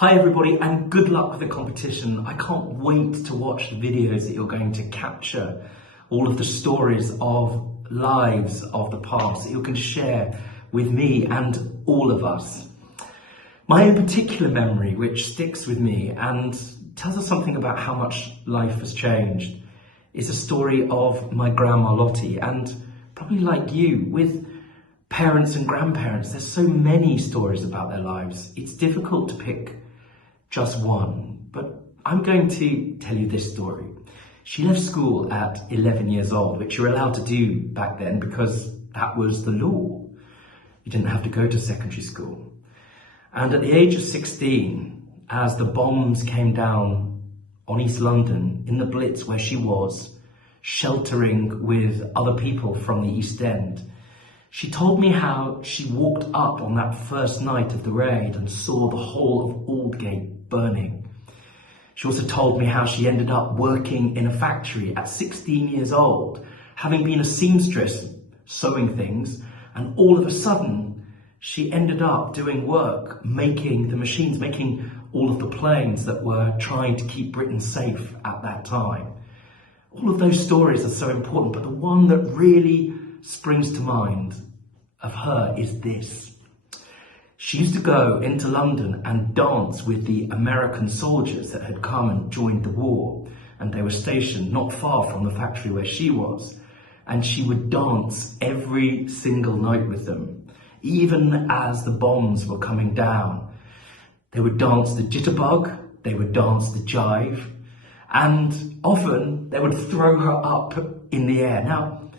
Hi everybody, and good luck with the competition. I can't wait to watch the videos that you're going to capture, all of the stories of lives of the past that you can share with me and all of us. My own particular memory, which sticks with me and tells us something about how much life has changed, is a story of my grandma Lottie, and probably like you, with parents and grandparents, there's so many stories about their lives. It's difficult to pick just one, but I'm going to tell you this story. She left school at 11 years old, which you're allowed to do back then because that was the law. You didn't have to go to secondary school. And at the age of 16, as the bombs came down on East London in the Blitz where she was, sheltering with other people from the East End, she told me how she walked up on that first night of the raid and saw the whole of Aldgate burning. She also told me how she ended up working in a factory at 16 years old, having been a seamstress, sewing things, and all of a sudden she ended up doing work, making the machines, making all of the planes that were trying to keep Britain safe at that time. All of those stories are so important, but the one that really springs to mind of her is this. She used to go into London and dance with the American soldiers that had come and joined the war, and they were stationed not far from the factory where she was, and she would dance every single night with them, even as the bombs were coming down. They would dance the jitterbug, they would dance the jive, and often they would throw her up in the air. Now,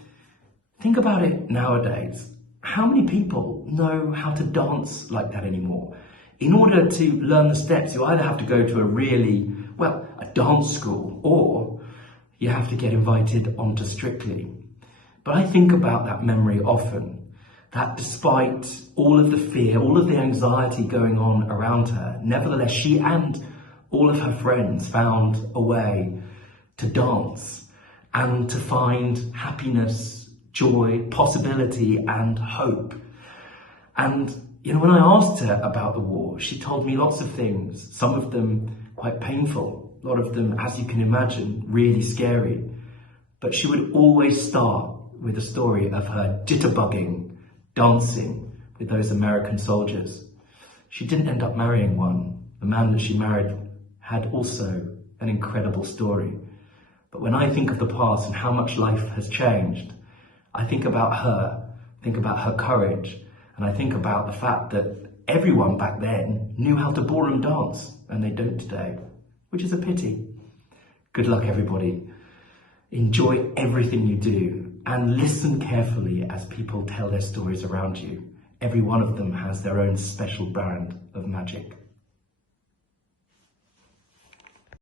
think about it nowadays. How many people know how to dance like that anymore? In order to learn the steps, you either have to go to a dance school, or you have to get invited onto Strictly. But I think about that memory often, that despite all of the fear, all of the anxiety going on around her, nevertheless, she and all of her friends found a way to dance and to find happiness, joy, possibility, and hope. And, when I asked her about the war, she told me lots of things, some of them quite painful, a lot of them, as you can imagine, really scary. But she would always start with a story of her jitterbugging, dancing with those American soldiers. She didn't end up marrying one. The man that she married had also an incredible story. But when I think of the past and how much life has changed, I think about her courage, and I think about the fact that everyone back then knew how to ballroom dance, and they don't today, which is a pity. Good luck, everybody. Enjoy everything you do, and listen carefully as people tell their stories around you. Every one of them has their own special brand of magic.